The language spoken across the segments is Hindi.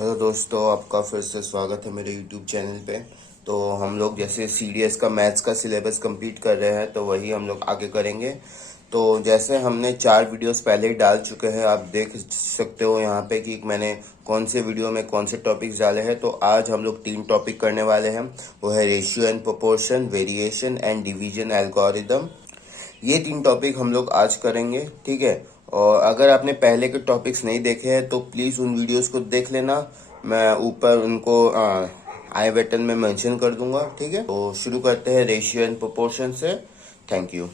हेलो दोस्तों, आपका फिर से स्वागत है मेरे यूट्यूब चैनल पे। तो हम लोग जैसे सीडीएस का मैथ्स का सिलेबस कंप्लीट कर रहे हैं, तो वही हम लोग आगे करेंगे। तो जैसे हमने 4 वीडियोस पहले ही डाल चुके हैं, आप देख सकते हो यहाँ पे कि मैंने कौन से वीडियो में कौन से टॉपिक्स डाले हैं। तो आज हम लोग 3 टॉपिक करने वाले हैं। वो है ratio and proportion, variation and division algorithm. ये 3 टॉपिक हम लोग आज करेंगे, ठीक है। और अगर आपने पहले के टॉपिक्स नहीं देखे हैं तो प्लीज़ उन वीडियोस को देख लेना। मैं ऊपर उनको आई बटन में मेंशन कर दूंगा, ठीक है। तो शुरू करते हैं रेशियो एंड प्रोपोर्शन से। Thank you.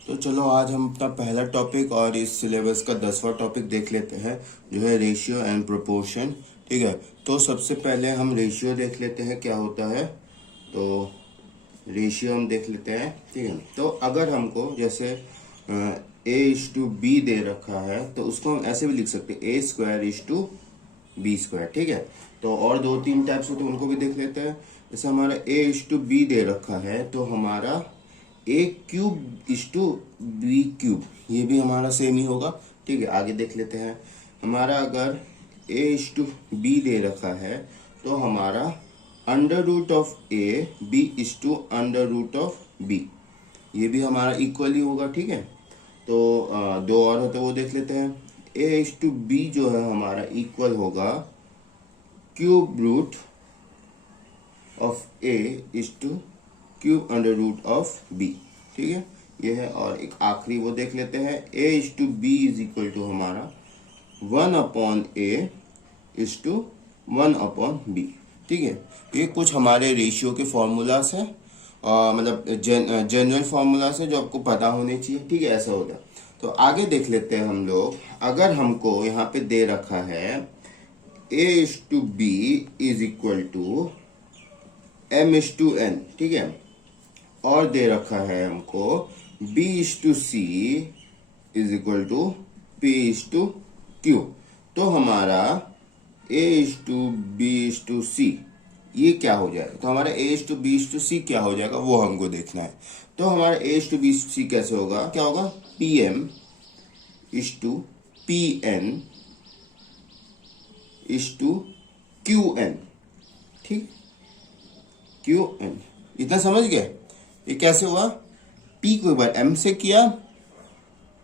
तो चलो आज हम अपना पहला टॉपिक और इस सिलेबस का 10वां टॉपिक देख लेते हैं, जो है रेशियो एंड प्रोपोर्शन, ठीक है। तो सबसे पहले हम रेशियो देख लेते हैं क्या होता है। तो रेशियो हम देख लेते हैं, ठीक है। तो अगर हमको जैसे A/B दे रखा है तो उसको हम ऐसे भी लिख सकते हैं A² = B², ठीक है। तो और 2-3 टाइप्स होते हैं, उनको भी देख लेते हैं। जैसे हमारा A/B दे रखा है तो हमारा A³ = B³, ये भी हमारा सेम ही होगा, ठीक है। आगे देख लेते हैं। हमारा अगर A/B दे रखा है तो हमारा √A B/√B, ये भी हमारा इक्वली होगा, ठीक है। तो दो और होते वो देख लेते हैं। A/B जो है हमारा इक्वल होगा √A⁴ ठीक है। ये है। और एक आखिरी वो देख लेते हैं। A/B = हमारा 1/A/1/B, ठीक है। ये कुछ हमारे रेशियो के फॉर्मूलास हैं, मतलब जनरल फॉर्मूलास है जो आपको पता होने चाहिए, ठीक है। ऐसा होता है। तो आगे देख लेते हैं हम लोग। अगर हमको यहाँ पे दे रखा है A/B = M/N, ठीक है। और दे रखा है हमको B/C = P/Q, तो हमारा A/B/C ये क्या हो जाएगा। तो हमारा A/B/C क्या हो जाएगा वो हमको देखना है। तो हमारा A/B/C कैसे होगा, क्या होगा, PM/Pn/Qn, ठीक। Qn इतना समझ गए। ये कैसे हुआ, P को एक बार M से किया,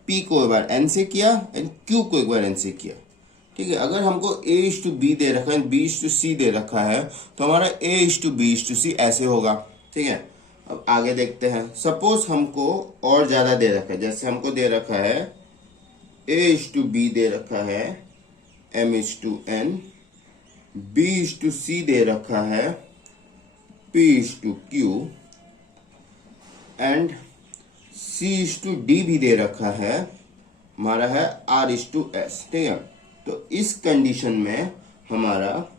P को एक बार N से किया एंड Q को एक बार N से किया, ठीक है। अगर हमको A/B दे रखा है, B/C दे रखा है, तो हमारा A/B/C ऐसे होगा, ठीक है। अब आगे देखते हैं। सपोज हमको और ज्यादा दे रखा है, जैसे हमको दे रखा है A/B दे रखा है M/N, B/C दे रखा है P/Q एंड C/D भी दे रखा है, हमारा है R/S, ठीक है। तो इस कंडीशन में हमारा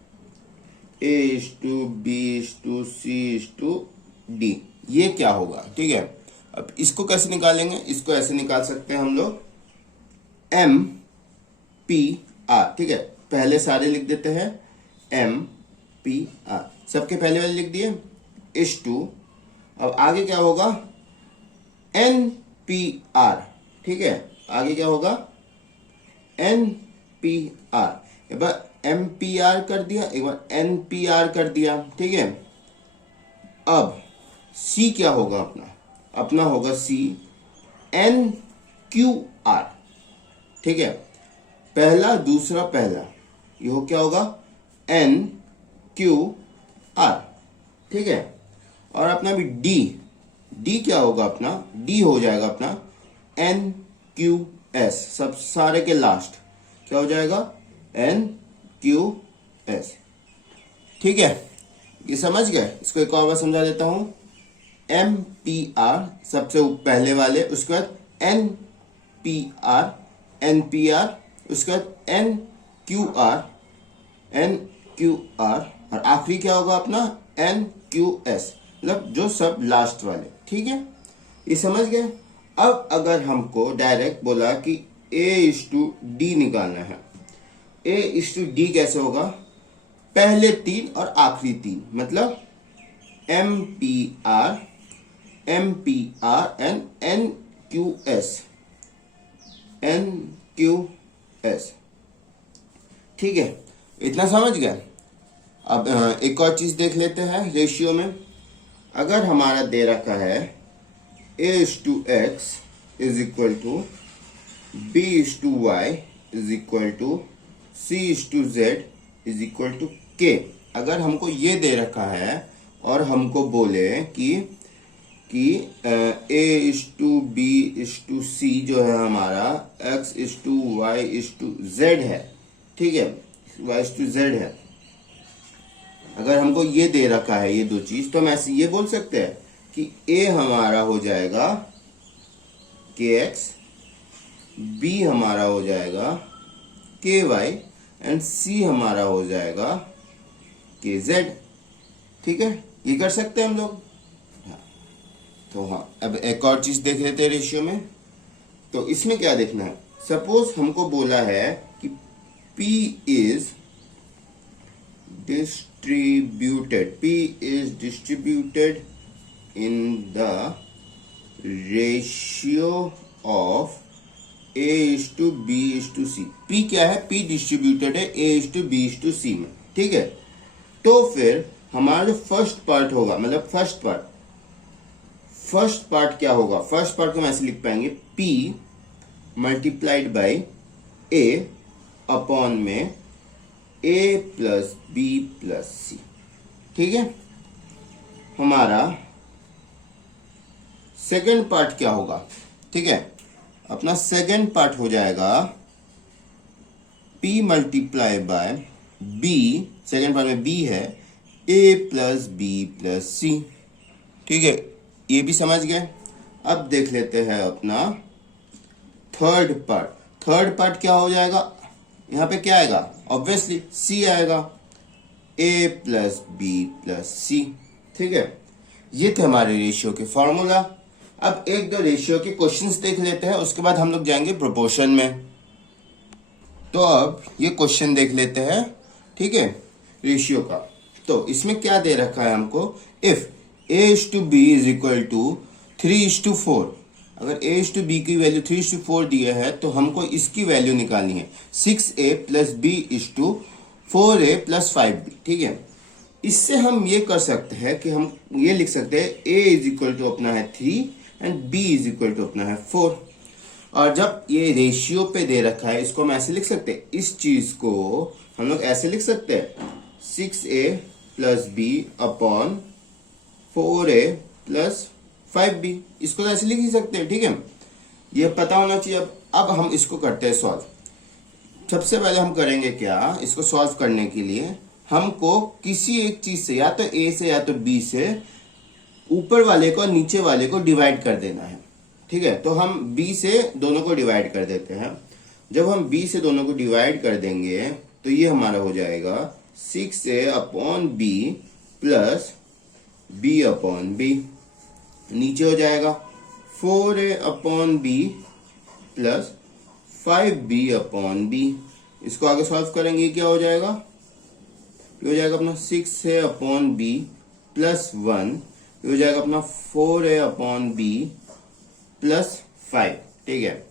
A/B/C/D ये क्या होगा, ठीक है। अब इसको कैसे निकालेंगे, इसको ऐसे निकाल सकते हैं हम लोग M/P/R, ठीक है। पहले सारे लिख देते हैं M/P/R, सबके पहले वाले लिख दिए H2। अब आगे क्या होगा N/P/R, ठीक है। आगे क्या होगा N/P/R, एक बार M/P/R कर दिया, एक बार N/P/R कर दिया, ठीक है। अब C क्या होगा, अपना होगा C N/Q/R, ठीक है। पहला दूसरा पहला ये हो क्या होगा N/Q/R, ठीक है। और अपना भी D क्या होगा, अपना D हो जाएगा अपना N/Q/S, सब सारे के लास्ट क्या हो जाएगा N/Q/S, ठीक है। ये समझ गए। इसको एक और बार समझा देता हूं। M/P/R सबसे पहले वाले, उसके बाद N/P/R, उसके बाद N/Q/R और आखिरी क्या होगा अपना N/Q/S, मतलब जो सब लास्ट वाले, ठीक है। ये समझ गए। अब अगर हमको डायरेक्ट बोला कि A/D निकालना है, A/D कैसे होगा, पहले 3 और आखिरी 3, मतलब M/P/R एंड N/Q/S, ठीक है। इतना समझ गए। अब एक और चीज देख लेते हैं रेशियो में। अगर हमारा दे रखा है a:x is equal to b:y is equal to c:z is equal to k, अगर हमको ये दे रखा है और हमको बोले कि a:b:c जो है हमारा x:y:z है, ठीक है, y:z है। अगर हमको ये दे रखा है ये दो चीज, तो हम ऐसे ये बोल सकते हैं कि a हमारा हो जाएगा kx, b हमारा हो जाएगा ky एंड c हमारा हो जाएगा kz। ठीक है, ये कर सकते हैं हम लोग। हाँ। तो हाँ, अब एक और चीज देख लेते हैं रेशियो में। तो इसमें क्या देखना है, सपोज हमको बोला है कि p is distributed in the ratio of a:b:c। p क्या है, p डिस्ट्रीब्यूटेड है a:b:c में, ठीक है। तो फिर हमारा जो फर्स्ट पार्ट होगा, मतलब फर्स्ट पार्ट क्या होगा, फर्स्ट पार्ट को हम ऐसे लिख पाएंगे p multiplied by a upon में a प्लस बी प्लस सी, ठीक है। हमारा सेकेंड पार्ट क्या होगा, ठीक है, अपना सेकेंड पार्ट हो जाएगा p multiply by b, second part में b है a प्लस बी प्लस सी, ठीक है, ये भी समझ गए। अब देख लेते हैं अपना थर्ड पार्ट। थर्ड पार्ट क्या हो जाएगा, यहां पे क्या आएगा, ऑब्वियसली c आएगा, a प्लस बी प्लस सी, ठीक है। ये थे हमारे रेशियो के फॉर्मूला। अब एक दो रेशियो के क्वेश्चंस देख लेते हैं, उसके बाद हम लोग जाएंगे प्रोपोर्शन में। तो अब ये क्वेश्चन देख लेते हैं, ठीक है, रेशियो का। तो इसमें क्या दे रखा है हमको, if a:b is equal to 3:4, अगर a:b की वैल्यू 3:4 दिया है तो हमको इसकी वैल्यू निकालनी है 6a plus b:4a plus 5b, ठीक है। इससे हम ये कर सकते हैं कि हम ये लिख सकते हैं a इज इक्वल टू अपना है 3 and b is equal to अपना है 4। और जब ये रेशियो पे दे रखा है, इसको हम ऐसे लिख सकते हैं, इस चीज को हम लोग ऐसे लिख सकते हैं 6a plus b upon 4a plus 5b, इसको तो ऐसे लिख ही सकते हैं, ठीक है। ये पता होना चाहिए। अब हम इसको करते हैं सॉल्व। सबसे पहले हम करेंगे क्या, इसको सॉल्व करने के लिए हमको किसी एक चीज से, या तो a से या तो b से, ऊपर वाले को नीचे वाले को डिवाइड कर देना है, ठीक है। तो हम b से दोनों को डिवाइड कर देते हैं। जब हम b से दोनों को डिवाइड कर देंगे तो ये हमारा हो जाएगा 6a upon b plus b upon b, नीचे हो जाएगा 4a upon b plus 5b upon b। इसको आगे सॉल्व करेंगे, क्या हो जाएगा, ये हो जाएगा अपना 6a अपॉन b प्लस 1, ये हो जाएगा अपना 4a अपॉन b प्लस 5, ठीक है।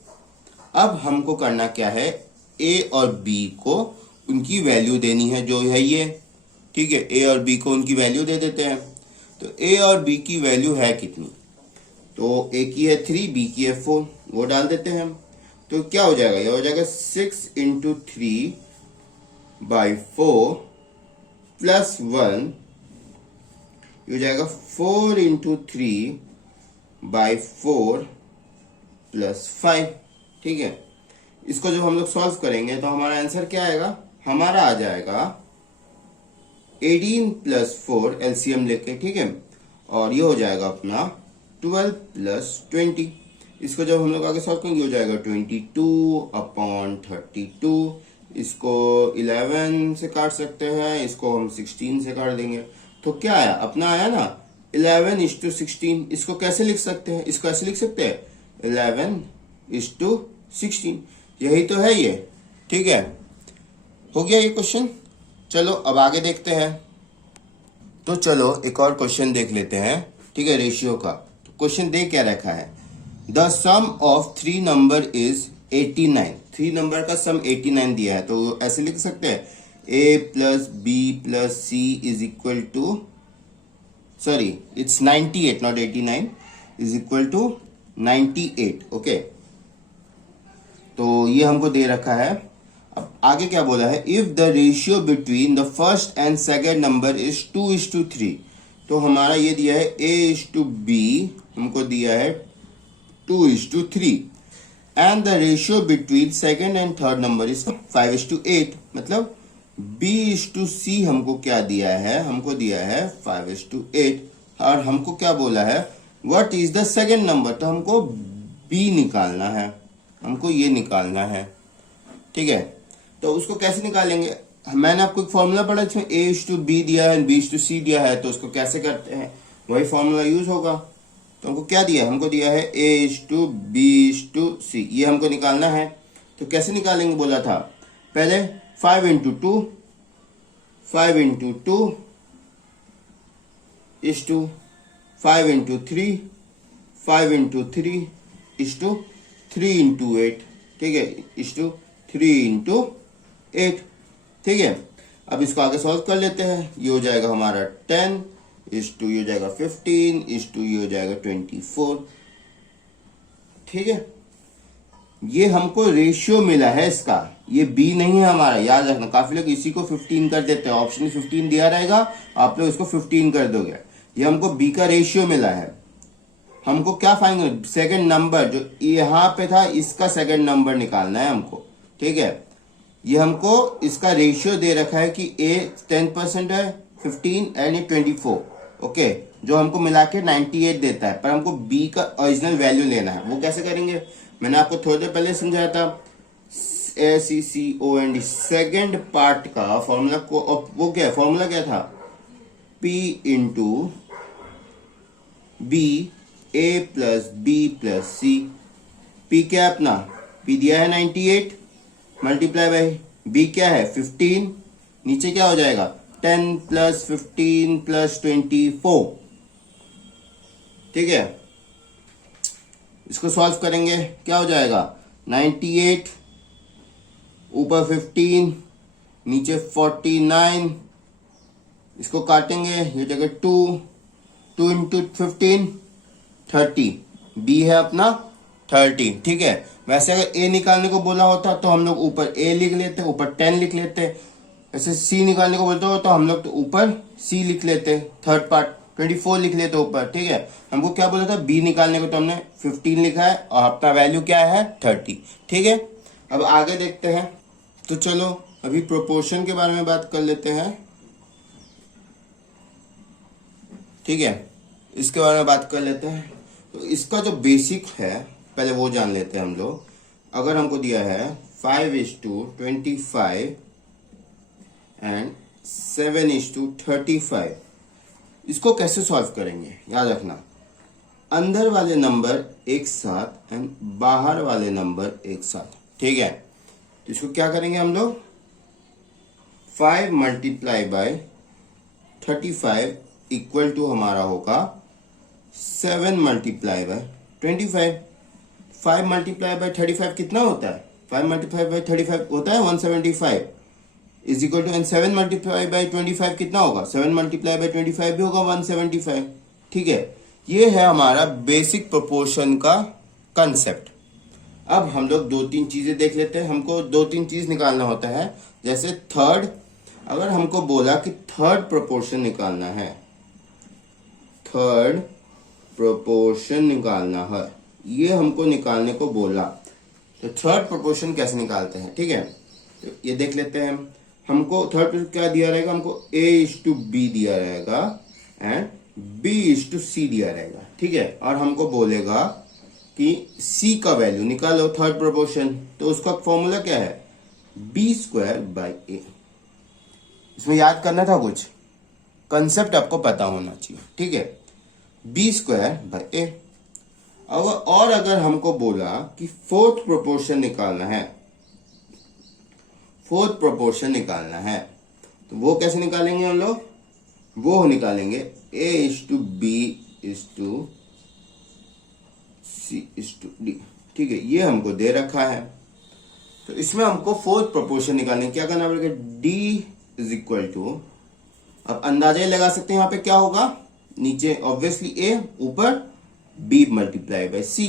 अब हमको करना क्या है, a और b को उनकी वैल्यू देनी है, जो है ये, ठीक है। a और b को उनकी वैल्यू दे देते हैं। तो a और b की वैल्यू है कितनी, तो a की है 3, b की है 4, वो डाल देते हैं हम। तो क्या हो जाएगा, ये हो जाएगा 6 इंटू 3/4 प्लस 1, ये हो जाएगा 4 इंटू 3/4 प्लस 5, ठीक है। इसको जब हम लोग सॉल्व करेंगे तो हमारा आंसर क्या आएगा, हमारा आ जाएगा 18 प्लस 4 एलसीएम लेके, ठीक है, और ये हो जाएगा अपना 12 प्लस 20। इसको जब हम लोग आगे सॉल्व करेंगे हो जाएगा 22 अपॉन 32। इसको 11 से काट सकते हैं, इसको हम 16 से काट देंगे। तो क्या आया, अपना आया ना 11:16। इसको कैसे लिख सकते हैं, इसको ऐसे लिख सकते हैं 11:16, यही तो है ये, ठीक है। हो गया ये क्वेश्चन। चलो अब आगे देखते हैं। तो चलो एक और क्वेश्चन देख लेते हैं, ठीक है, रेशियो का। तो क्वेश्चन दे क्या रखा है, the sum of 3 number is 89। 3 number का सम 89 दिया है, तो ऐसे लिख सकते हैं A plus B plus C is equal to, sorry, it's 98, not 89, is equal to 98. Okay, तो ये हमको दे रखा है. अब आगे क्या बोला है, if the ratio between the first and second number is 2:3. तो हमारा ये दिया है A:B, हमको दिया है 2:3, and the ratio between second and third number is 5:8. मतलब B:C हमको क्या दिया है, हमको दिया है 5:8. और हमको क्या बोला है, what is the second number. तो हमको B निकालना है, हमको ये निकालना है. ठीक है, तो उसको कैसे निकालेंगे, मैंने आपको एक फॉर्मूला पढ़ा जिसमें A:B दिया है, B:C दिया है, तो उसको कैसे करते हैं, वही फॉर्मूला यूज होगा. तो हमको क्या दिया है, हमको दिया है A:B:C, ये हमको निकालना है. तो कैसे निकालेंगे बोला था, पहले 5 into 2 5 into 2 is to 5 into 3 5 into 3 is to 3 into 8. ठीक है, is to 3 into 8. ठीक है, अब इसको आगे सॉल्व कर लेते हैं. ये हो जाएगा हमारा 10 is to ये हो जाएगा 15 is to ये हो जाएगा 24. ठीक है, ये हमको रेशियो मिला है इसका, ये बी नहीं है हमारा, याद रखना. काफी लोग इसी को 15 कर देते हैं, ऑप्शन में 15 दिया रहेगा, आप लोग इसको 15 कर दोगे. ये हमको बी का रेशियो मिला है. हमको क्या फाइंड, सेकंड नंबर जो यहाँ पे था इसका सेकंड नंबर निकालना है हमको. ठीक है, ये हमको इसका रेशियो दे रखा है कि ए 10% है, 15 एंड 24. ओके, जो हमको मिला के 98 देता है, पर हमको बी का ओरिजिनल वैल्यू लेना है. वो कैसे करेंगे, मैंने आपको थोड़ी देर पहले समझाया था. SECOND सेकेंड पार्ट का फॉर्मूला को, वो क्या फॉर्मूला क्या था, P into B A plus B plus C. P क्या है अपना, P दिया है 98 मल्टीप्लाई बाई B क्या है 15, नीचे क्या हो जाएगा 10 प्लस 15 प्लस 24. ठीक है, इसको सॉल्व करेंगे, क्या हो जाएगा 98 ऊपर 15 नीचे 49. इसको काटेंगे, ये जगह 2 इंटू 15 30. बी है अपना 30. ठीक है, वैसे अगर ए निकालने को बोला होता तो हम लोग ऊपर ए लिख लेते, ऊपर 10 लिख लेते. ऐसे सी निकालने को बोलते हो तो हम लोग तो ऊपर सी लिख लेते, थर्ड पार्ट 24 लिख लेते ऊपर. ठीक है, हमको क्या बोला था, बी निकालने को, तो हमने 15 लिखा है और अपना वैल्यू क्या है 30. ठीक है, अब आगे देखते हैं. तो चलो अभी प्रोपोर्शन के बारे में बात कर लेते हैं. ठीक है, इसके बारे में बात कर लेते हैं. तो इसका जो बेसिक है पहले वो जान लेते हैं हम लोग. अगर हमको दिया है 5:25 एंड 7:35, इसको कैसे सॉल्व करेंगे, याद रखना, अंदर वाले नंबर एक साथ एंड बाहर वाले नंबर एक साथ. ठीक है, तो इसको क्या करेंगे हम लोग, 5 मल्टीप्लाई बाय 35 इक्वल टू हमारा होगा 7 मल्टीप्लाई बाय 25. 5 मल्टीप्लाई बाय 35 कितना होता है, 5 मल्टीप्लाई बाय 35 होता है 175 is equal to, and 7 multiply by 25 कितना होगा, 7 मल्टीप्लाई बाय 25 भी होगा 175. ठीक है, ये है हमारा बेसिक प्रोपोर्शन का कंसेप्ट. अब हम लोग 2-3 चीजें देख लेते हैं. हमको 2-3 चीज निकालना होता है. जैसे थर्ड, अगर हमको बोला कि थर्ड प्रोपोर्शन निकालना है, थर्ड प्रोपोर्शन निकालना है, ये हमको निकालने को बोला, तो थर्ड प्रोपोर्शन कैसे निकालते हैं. ठीक है, तो ये देख लेते हैं. हमको थर्ड प्रोपोर्शन क्या दिया रहेगा, हमको A:B दिया रहेगा एंड B:C दिया रहेगा. ठीक है, और हमको बोलेगा कि C का वैल्यू निकालो थर्ड प्रोपोर्शन. तो उसका फॉर्मूला क्या है, B²/A. इसमें याद करना था, कुछ कंसेप्ट आपको पता होना चाहिए. ठीक है, B²/A. और अगर हमको बोला कि फोर्थ प्रोपोर्शन निकालना है, फोर्थ प्रोपोर्शन निकालना है, तो वो कैसे निकालेंगे हम लोग, वो निकालेंगे A:B:C:D. ठीक है, ये हमको दे रखा है. तो इसमें हमको फोर्थ प्रोपोर्शन निकालने क्या करना पड़ेगा, D इज इक्वल टू, अब अंदाजा ही लगा सकते हैं यहाँ पे क्या होगा, नीचे ऑब्वियसली ए, ऊपर बी मल्टीप्लाई बाय सी।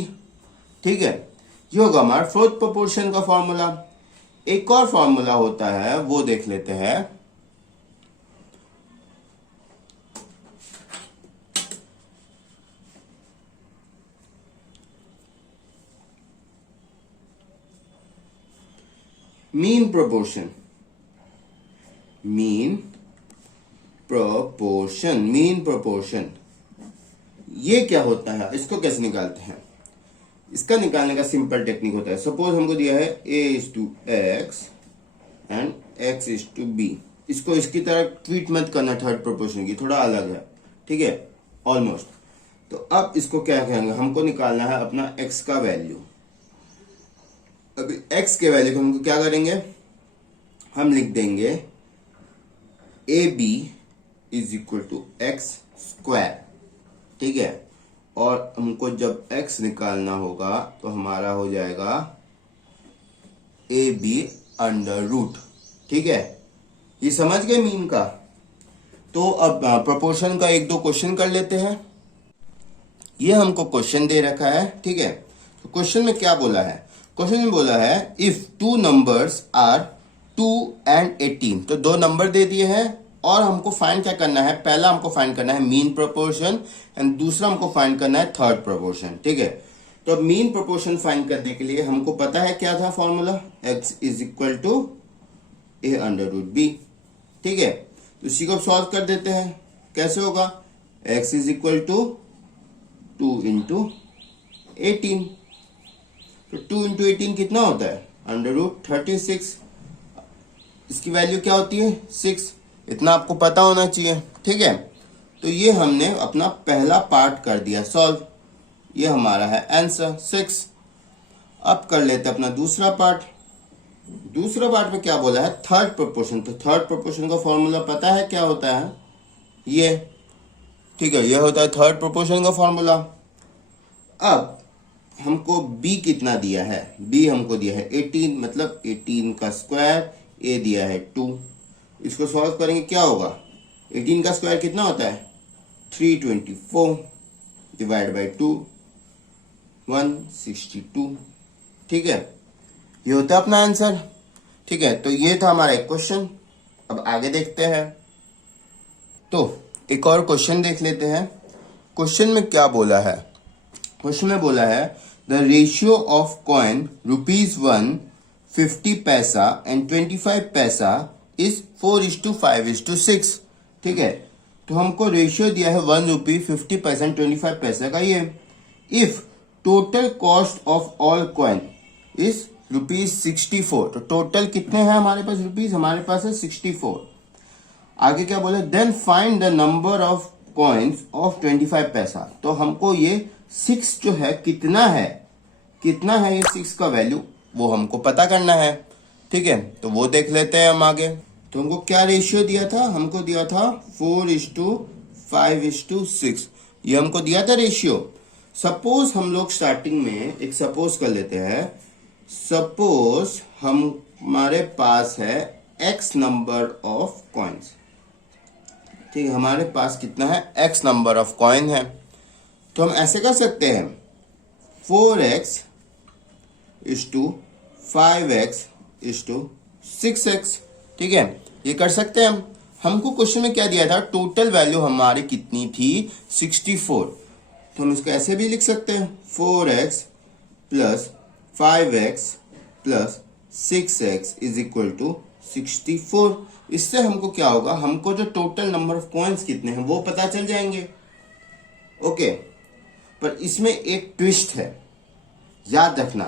ठीक है, ये होगा हमारा फोर्थ प्रोपोर्शन का फॉर्मूला। एक और फॉर्मूला होता है, वो देख लेते हैं। Mean proportion, mean proportion, mean proportion, ये क्या होता है, इसको कैसे निकालते हैं? इसका निकालने का सिंपल टेक्निक होता है। सपोज हमको दिया है a is to X and x is to B. इसको इसकी तरह ट्रीट मत करना थर्ड प्रोपोर्शन की, थोड़ा अलग है, ठीक है, ऑलमोस्ट। तो अब इसको क्या कहेंगे, हमको निकालना है अपना x का वैल्यू। अभी x के वैल्यू को हमको क्या करेंगे, हम लिख देंगे A B is equal to X square. ठीक है, और हमको जब x निकालना होगा तो हमारा हो जाएगा ए बी अंडर रूट। ठीक है, ये समझ गए मीन का। तो अब प्रोपोर्शन का एक दो क्वेश्चन कर लेते हैं। ये हमको क्वेश्चन दे रखा है, ठीक है। तो क्वेश्चन में क्या बोला है, क्वेश्चन में बोला है if two numbers are 2 and 18, तो दो नंबर दे दिए हैं और हमको फाइंड क्या करना है, पहला हमको फाइंड करना है मीन प्रोपोर्शन एंड दूसरा हमको फाइंड करना है थर्ड प्रोपोर्शन। ठीक है, तो अब मीन प्रोपोर्शन फाइंड करने के लिए हमको पता है क्या था formula, x is equal to A under root B. ठीक है, तो इसी को सॉल्व कर देते हैं। कैसे होगा, x is equal to 2 into 18, तो 2 इंटू 18 कितना होता है, अंडर रूट 36। इसकी वैल्यू क्या होती है, 6। इतना आपको पता होना चाहिए। ठीक है, तो ये हमने अपना पहला पार्ट कर दिया सॉल्व, ये हमारा है आंसर 6। अब कर लेते अपना दूसरा पार्ट। दूसरा पार्ट में क्या बोला है, थर्ड प्रोपोर्शन। तो थर्ड प्रोपोर्शन का फॉर्मूला पता है क्या होता है, ये। ठीक है, ये होता है थर्ड प्रोपोर्शन का फॉर्मूला। अब हमको b कितना दिया है, b हमको दिया है 18, मतलब 18 का स्क्वायर, a दिया है 2। इसको सॉल्व करेंगे क्या होगा, 18 का स्क्वायर कितना होता है 324 डिवाइड बाई 2 162। ठीक है, ये होता है अपना आंसर। ठीक है, तो ये था हमारा एक क्वेश्चन। अब आगे देखते हैं। तो एक और क्वेश्चन देख लेते हैं। क्वेश्चन में क्या बोला है, क्वेश्चन में बोला है द रेशियो ऑफ कॉइन ₹1 50 पैसा एंड 25 पैसा इज 4:5:6। ठीक है, तो हमको रेशियो दिया है 1 रुपी 50 पैसा एंड 25 पैसा का। ये if total cost of all coin is ₹64, तो टोटल कितने हैं हमारे पास रुपीज, हमारे पास है 64। आगे क्या बोले, then find the number of coins of 25 paisa. तो हमको ये 6 जो है कितना है, कितना है ये 6 का वैल्यू, वो हमको पता करना है। ठीक है, तो वो देख लेते हैं हम आगे। तो हमको क्या रेशियो दिया था, हमको दिया था 4:5:6, ये हमको दिया था रेशियो। सपोज हम लोग स्टार्टिंग में एक सपोज कर लेते हैं। सपोज हमारे पास है x नंबर ऑफ कॉइन्स। ठीक है, हमारे पास कितना है, x नंबर ऑफ कॉइन है। तो हम ऐसे कर सकते हैं 4x is to 5x is to 6x। ठीक है, ये कर सकते हैं हम। हमको क्वेश्चन में क्या दिया था, टोटल वैल्यू हमारी कितनी थी 64। तो हम इसको ऐसे भी लिख सकते हैं 4x plus 5x plus 6x is equal to 64। इससे हमको क्या होगा, हमको जो टोटल नंबर ऑफ कॉइन्स कितने हैं वो पता चल जाएंगे। ओके, पर इसमें एक ट्विस्ट है, याद रखना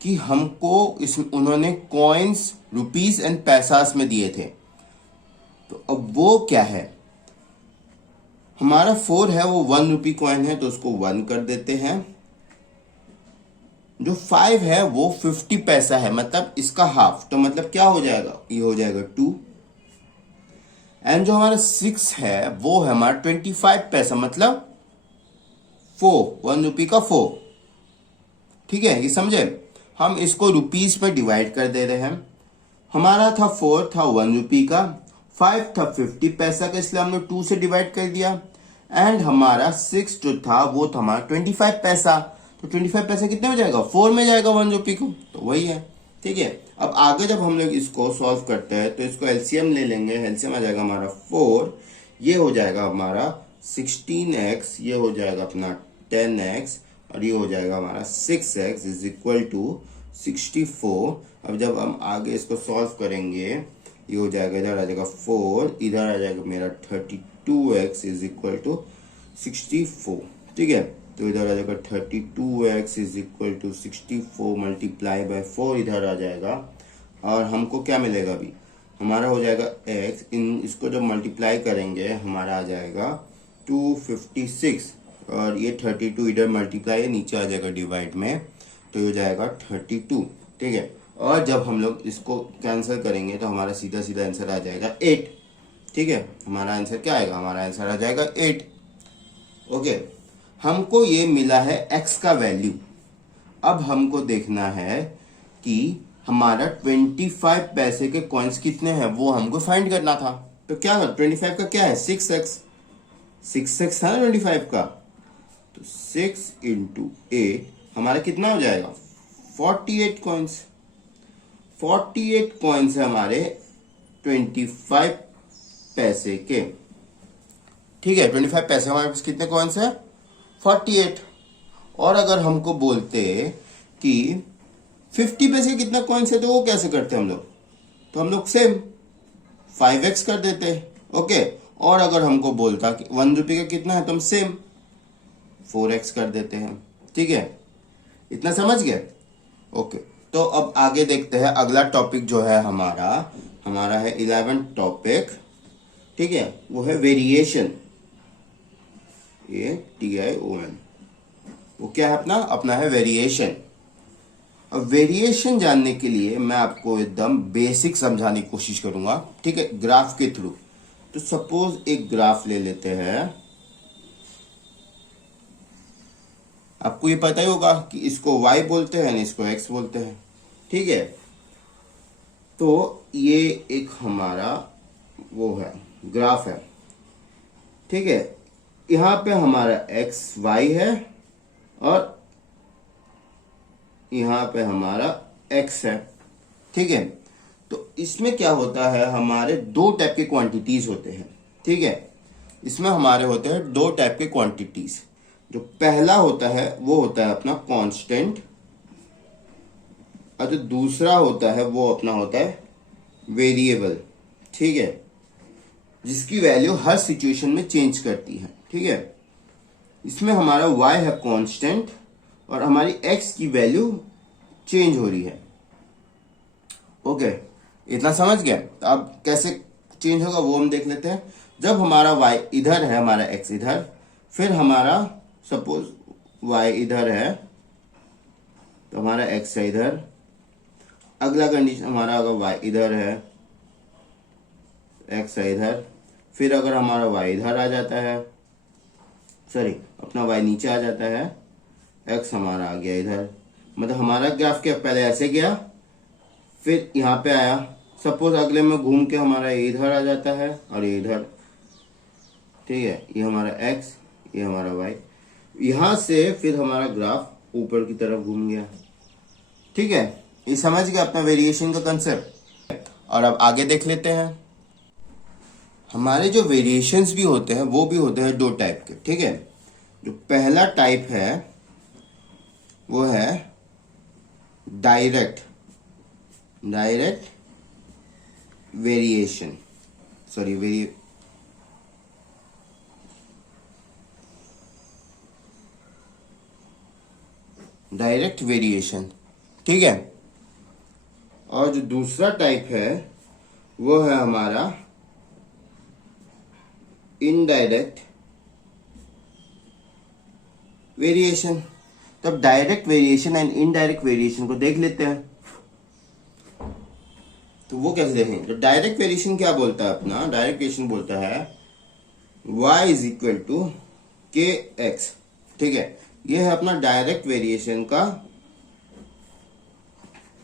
कि हमको इसमें उन्होंने कॉइन्स रुपीस एंड पैसास में दिए थे। तो अब वो क्या है, हमारा 4 है वो 1 रुपी कॉइन है, तो उसको 1 कर देते हैं। जो 5 है वो 50 पैसा है, मतलब इसका हाफ, तो मतलब क्या हो जाएगा, ये हो जाएगा 2। एंड जो हमारा 6 है वो है हमारा 25 पैसा, मतलब 1 रुपी का 4। ठीक है, ये समझे, हम इसको रुपीस में डिवाइड कर दे रहे हैं। हमारा था 4 था 1 रुपी का, 5 था 50 पैसा का, इसलिए हमने 2 से डिवाइड कर दिया। एंड हमारा 6 जो था वो था हमारा 25 पैसा। तो 25 पैसा कितने में जाएगा, 4 में जाएगा 1 रुपी को, तो वही है। ठीक है, अब आगे जब हम लोग इसको सॉल्व करते हैं तो इसको एलसीएम ले लेंगे। एलसीएम आ जाएगा हमारा 4, ये हो जाएगा हमारा 16x, ये हो जाएगा अपना 10x, और ये हो जाएगा हमारा 6x इज इक्वल टू 64। अब जब हम आगे इसको सॉल्व करेंगे, ये हो जाएगा, इधर आ जाएगा 4, इधर आ जाएगा मेरा 32x इज इक्वल टू 64। ठीक है, तो इधर आ जाएगा 32x is equal to 64 multiply by 4 इधर आ जाएगा, और हमको क्या मिलेगा अभी, हमारा हो जाएगा x, इन इसको जब मल्टीप्लाई करेंगे हमारा आ जाएगा 256, और ये 32 इधर मल्टीप्लाई है, नीचे आ जाएगा डिवाइड में, तो ये हो जाएगा 32। ठीक है, और जब हम लोग इसको कैंसिल करेंगे तो हमारा सीधा सीधा आंसर आ जाएगा 8। ठीक है, हमारा आंसर क्या आएगा, हमारा आंसर आ जाएगा 8। ओके, हमको ये मिला है x का वैल्यू। अब हमको देखना है कि हमारा 25 पैसे के कॉइन्स कितने हैं, वो हमको फाइंड करना था। तो क्या कर, 25 का क्या है, 6x था ना 25 का, तो 6 इंटू 8 हमारा कितना हो जाएगा, 48 कॉइन्स। 48 कॉइन्स है हमारे 25 पैसे के। ठीक है, 25 पैसे हमारे पास कितने कॉइन्स है, 48। और अगर हमको बोलते कि 50 पैसे कितना कॉइन्स है, तो वो कैसे करते हम लोग, तो हम लोग सेम 5x कर देते। ओके, और अगर हमको बोलता कि 1 रुपये का कितना है, तो हम सेम 4x कर देते हैं। ठीक है, इतना समझ गए। ओके, तो अब आगे देखते हैं अगला टॉपिक जो है हमारा है 11th टॉपिक। ठीक है, वो है वेरिएशन, TION। वो क्या है अपना है वेरिएशन। अब वेरिएशन जानने के लिए मैं आपको एकदम बेसिक समझाने की कोशिश करूंगा। ठीक है, ग्राफ के थ्रू। तो सपोज एक ग्राफ ले लेते हैं, आपको ये पता ही होगा कि इसको y बोलते हैं, इसको x बोलते हैं। ठीक है, तो ये एक हमारा वो है ग्राफ है। ठीक है, यहां पे हमारा x y है, और यहां पे हमारा x है। ठीक है, तो इसमें क्या होता है, हमारे दो टाइप के क्वांटिटीज होते हैं। ठीक है, इसमें हमारे होते हैं दो टाइप के क्वांटिटीज। जो पहला होता है वो होता है अपना कांस्टेंट, और जो दूसरा होता है वो अपना होता है वेरिएबल। ठीक है, जिसकी वैल्यू हर सिचुएशन में चेंज करती है। ठीक है, इसमें हमारा y है कांस्टेंट, और हमारी x की वैल्यू चेंज हो रही है। ओके, इतना समझ गया। अब कैसे चेंज होगा वो हम देख लेते हैं। जब हमारा y इधर है, हमारा x इधर, फिर हमारा सपोज y इधर है, तो हमारा x है इधर। अगला कंडीशन हमारा अगर y इधर है, x है इधर, फिर अगर हमारा y इधर आ जाता है, सॉरी अपना y नीचे आ जाता है, x हमारा आ गया इधर। मतलब हमारा ग्राफ क्या, पहले ऐसे गया, फिर यहाँ पे आया। सपोज अगले में घूम के हमारा ये इधर आ जाता है, और ये इधर। ठीक है, ये हमारा x, ये हमारा y। यहां से फिर हमारा ग्राफ ऊपर की तरफ घूम गया। ठीक है, ये समझ गया अपना वेरिएशन का कंसेप्ट। और अब आगे देख लेते हैं। हमारे जो वेरिएशंस भी होते हैं वो भी होते हैं दो टाइप के। ठीक है, जो पहला टाइप है वो है डायरेक्ट वेरिएशन, डायरेक्ट वेरिएशन। ठीक है, और जो दूसरा टाइप है वो है हमारा इनडायरेक्ट वेरिएशन। तब direct variation and indirect variation को देख लेते हैं। तो वो कैसे देखेंगे, तो डायरेक्ट वेरिएशन क्या बोलता है, अपना डायरेक्ट वेरिएशन बोलता है y is equal to kx। ठीक है, ये है अपना डायरेक्ट वेरिएशन का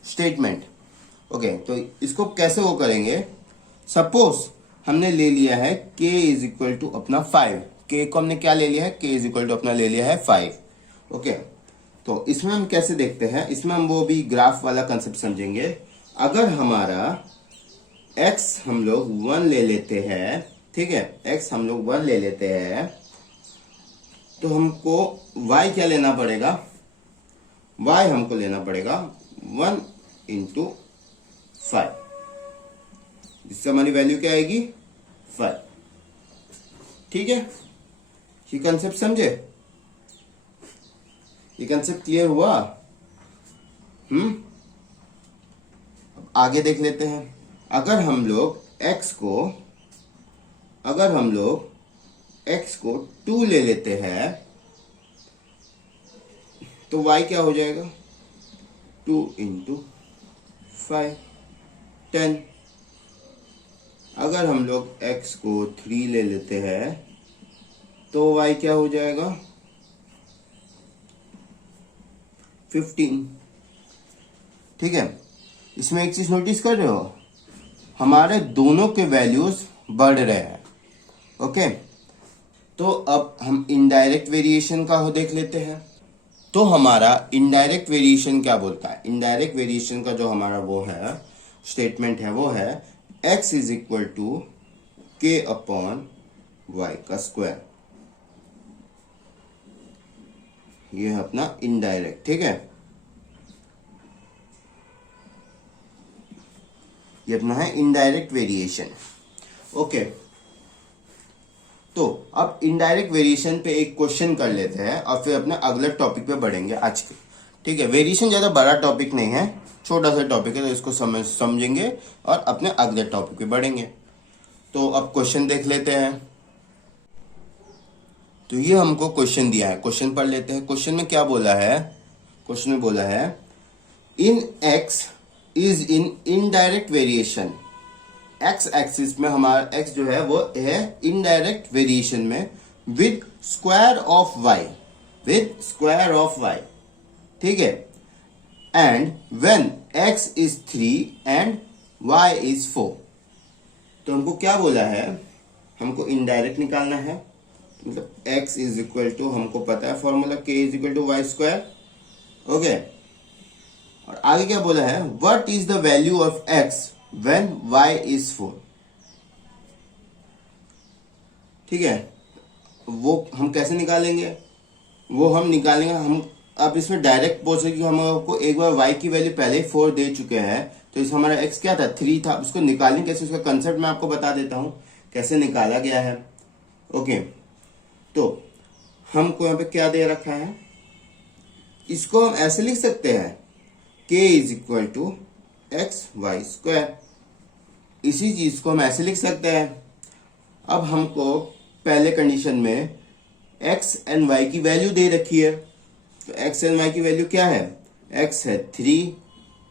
स्टेटमेंट। ओके, तो इसको कैसे वो करेंगे, सपोज हमने ले लिया है k इज इक्वल टू अपना 5, k को हमने क्या ले लिया है, k इज इक्वल टू अपना ले लिया है 5। ओके, तो इसमें हम कैसे देखते हैं, इसमें हम वो भी ग्राफ वाला कंसेप्ट समझेंगे। अगर हमारा x हम लोग 1 ले लेते हैं, ठीक है, x हम लोग 1 ले लेते हैं, तो हमको y क्या लेना पड़ेगा, y हमको लेना पड़ेगा 1 इंटू 5, जिससे हमारी वैल्यू क्या आएगी 5। ठीक है, ये कंसेप्ट समझे, ये कंसेप्ट क्लियर हुआ। अब आगे देख लेते हैं। अगर हम लोग x को 2 ले लेते हैं, तो y क्या हो जाएगा, 2 इंटू 5 10। अगर हम लोग x को 3 ले लेते हैं, तो y क्या हो जाएगा 15। ठीक है, इसमें एक चीज नोटिस कर रहे हो, हमारे दोनों के वैल्यूज बढ़ रहे हैं। ओके, तो अब हम इनडायरेक्ट वेरिएशन का हो देख लेते हैं। तो हमारा इनडायरेक्ट वेरिएशन क्या बोलता है, इनडायरेक्ट वेरिएशन का जो हमारा वो है स्टेटमेंट है, वो है x is equal to k upon Y का स्क्वायर। ये है अपना इनडायरेक्ट। ठीक है, ये अपना है इनडायरेक्ट वेरिएशन। ओके, तो अब इनडायरेक्ट वेरिएशन पे एक क्वेश्चन कर लेते हैं और फिर अपने अगले टॉपिक पे बढ़ेंगे आज के। ठीक है, वेरिएशन ज्यादा बड़ा टॉपिक नहीं है, छोटा सा टॉपिक है, तो इसको समझेंगे और अपने अगले टॉपिक पे बढ़ेंगे। तो अब क्वेश्चन देख लेते हैं। तो ये हमको क्वेश्चन दिया है, क्वेश्चन पढ़ लेते हैं। क्वेश्चन में क्या बोला है, क्वेश्चन में बोला है इन x is in indirect variation. x axis में हमारा x जो है वो है इनडायरेक्ट वेरिएशन में with square of y, with square of y। ठीक है, and when x is 3 and y is 4। तो हमको क्या बोला है, हमको इनडायरेक्ट निकालना है, मतलब x इज इक्वल टू, हमको पता है formula k is equal to Y square. Okay, और आगे क्या बोला है, what is the value of x when y is 4। ठीक है, वो हम कैसे निकालेंगे, वो हम निकालेंगे, हम अब इसमें डायरेक्ट पूछे कि हम आपको एक बार y की वैल्यू पहले 4 दे चुके हैं, तो इस हमारा x क्या था 3 था, उसको निकालेंगे कैसे, उसका कंसेप्ट मैं आपको बता देता हूं कैसे निकाला गया है। ओके, तो हमको यहाँ पे क्या दे रखा है, इसको हम ऐसे लिख सकते हैं k is equal to X Y square. इसी चीज को हम ऐसे लिख सकते हैं। अब हमको पहले कंडीशन में x एंड y की वैल्यू दे रखी है, तो x एंड y की वैल्यू क्या है, x है 3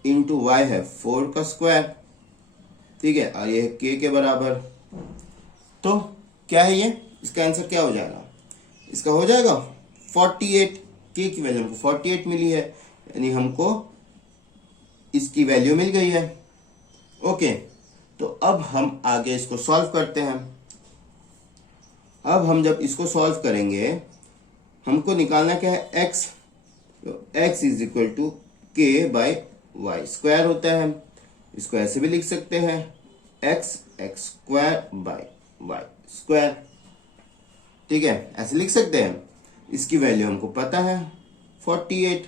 इंटू वाई है 4 का स्क्वायर। ठीक है, और ये है k के बराबर। तो क्या है ये, इसका आंसर क्या हो जाएगा, इसका हो जाएगा 48। k की वैल्यू हमको 48 मिली है, यानी हमको इसकी वैल्यू मिल गई है। ओके, तो अब हम आगे इसको सॉल्व करते हैं। अब हम जब इसको सॉल्व करेंगे, हमको निकालना क्या है x, तो x is equal to k by Y square होता है। इसको ऐसे भी लिख सकते हैं x X square by Y square. ठीक है, ऐसे लिख सकते हैं। इसकी वैल्यू हमको पता है 48,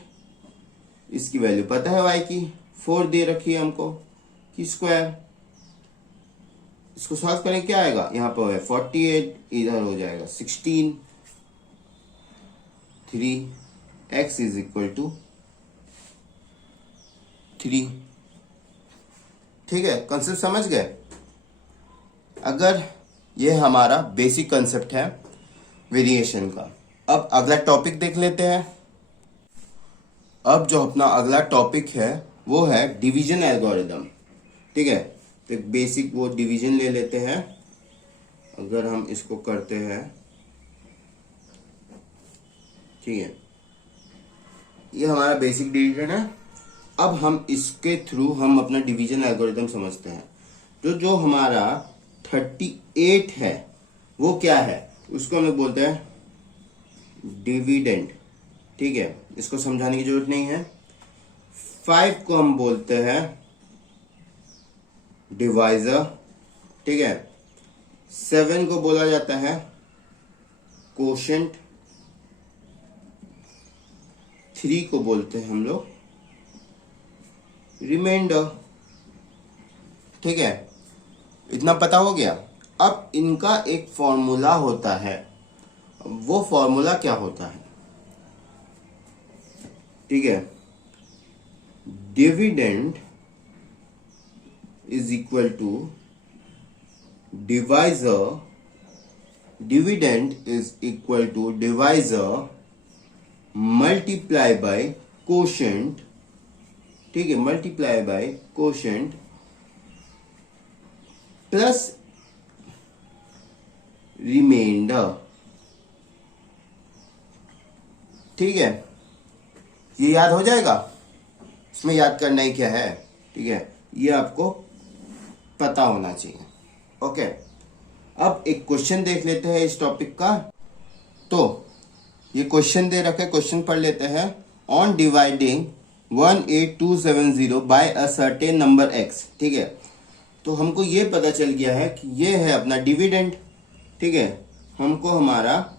इसकी वैल्यू पता है y की 4 दे रखी है हमको की स्क्वायर। इसको सॉल्व करें क्या आएगा, यहाँ पर है 48, इधर हो जाएगा 16, 3 x इज इक्वल टू 3। ठीक है, कंसेप्ट समझ गए। अगर ये हमारा बेसिक कंसेप्ट है वेरिएशन का। अब अगला टॉपिक देख लेते हैं। अब जो अपना अगला टॉपिक है वो है डिवीजन एल्गोरिदम। ठीक है, तो एक बेसिक वो डिवीजन ले लेते हैं। अगर हम इसको करते हैं, ठीक है, ये हमारा बेसिक डिवीजन है। अब हम इसके थ्रू हम अपना डिवीजन एल्गोरिथम समझते हैं। तो जो हमारा 38 है वो क्या है, उसको हम लोग बोलते हैं डिविडेंड। ठीक है, इसको समझाने की जरूरत नहीं है। 5 को हम बोलते हैं डिवाइजर। ठीक है, 7 को बोला जाता है कोशेंट, 3 को बोलते हैं हम लोग रिमाइंडर। ठीक है, इतना पता हो गया। अब इनका एक फॉर्मूला होता है, वो फॉर्मूला क्या होता है? ठीक है, dividend is equal to divisor, dividend is equal to divisor multiply by quotient. ठीक है, multiply by quotient plus reminder. ठीक है, ये याद हो जाएगा। इसमें याद करना ही क्या है, ठीक है, ये आपको पता होना चाहिए। ओके, अब एक क्वेश्चन देख लेते हैं इस टॉपिक का। तो ये क्वेश्चन दे रखा है, क्वेश्चन पढ़ लेते हैं। On dividing 18270 by a certain number x। ठीक है, तो हमको ये पता चल गया है कि ये है अपना डिविडेंड। ठीक है, हमको हमारा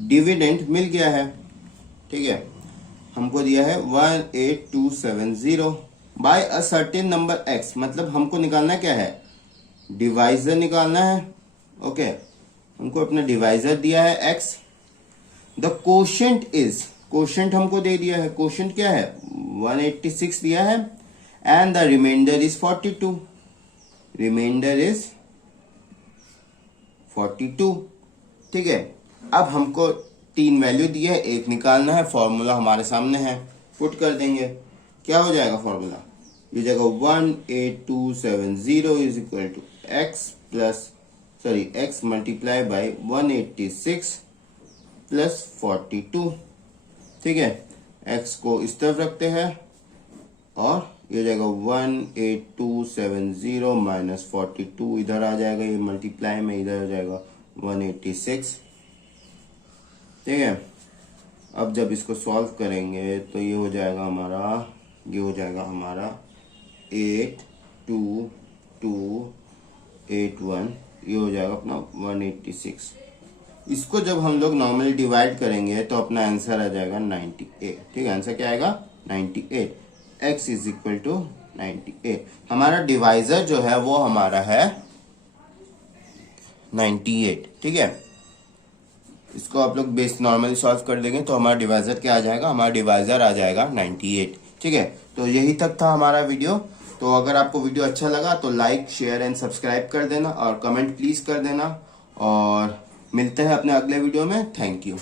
डिविडेंड मिल गया है। ठीक है, हमको दिया है 18270 by a certain number x, मतलब हमको निकालना क्या है, डिवाइजर निकालना है। ओके, हमको अपना डिवाइजर दिया है x। The quotient is, quotient हमको दे दिया है, कोशेंट क्या है 186 दिया है, and the reminder is 42, reminder is 42। ठीक है, अब हमको 3 वैल्यू दी है, एक निकालना है। फॉर्मूला हमारे सामने है, पुट कर देंगे। क्या हो जाएगा फॉर्मूला, ये जाएगा 18270 is equal to x multiply by 186 plus 42। ठीक है, x को इस तरफ रखते हैं और ये जाएगा 18270 माइनस 42 इधर आ जाएगा, ये मल्टीप्लाई में इधर हो जाएगा 186। ठीक है, अब जब इसको सॉल्व करेंगे तो ये हो जाएगा हमारा 82281, ये हो जाएगा अपना 186। इसको जब हम लोग नॉर्मली डिवाइड करेंगे तो अपना आंसर आ जाएगा 98। ठीक है, आंसर क्या आएगा 98। x is equal to 98। हमारा डिवाइजर जो है वो हमारा है 98। ठीक है, इसको आप लोग बेस नॉर्मली सॉल्व कर देंगे तो हमारा डिवाइजर क्या आ जाएगा, हमारा डिवाइजर आ जाएगा 98। ठीक है, तो यही तक था हमारा वीडियो। तो अगर आपको वीडियो अच्छा लगा तो लाइक शेयर एंड सब्सक्राइब कर देना और कमेंट प्लीज कर देना, और मिलते हैं अपने अगले वीडियो में। Thank you.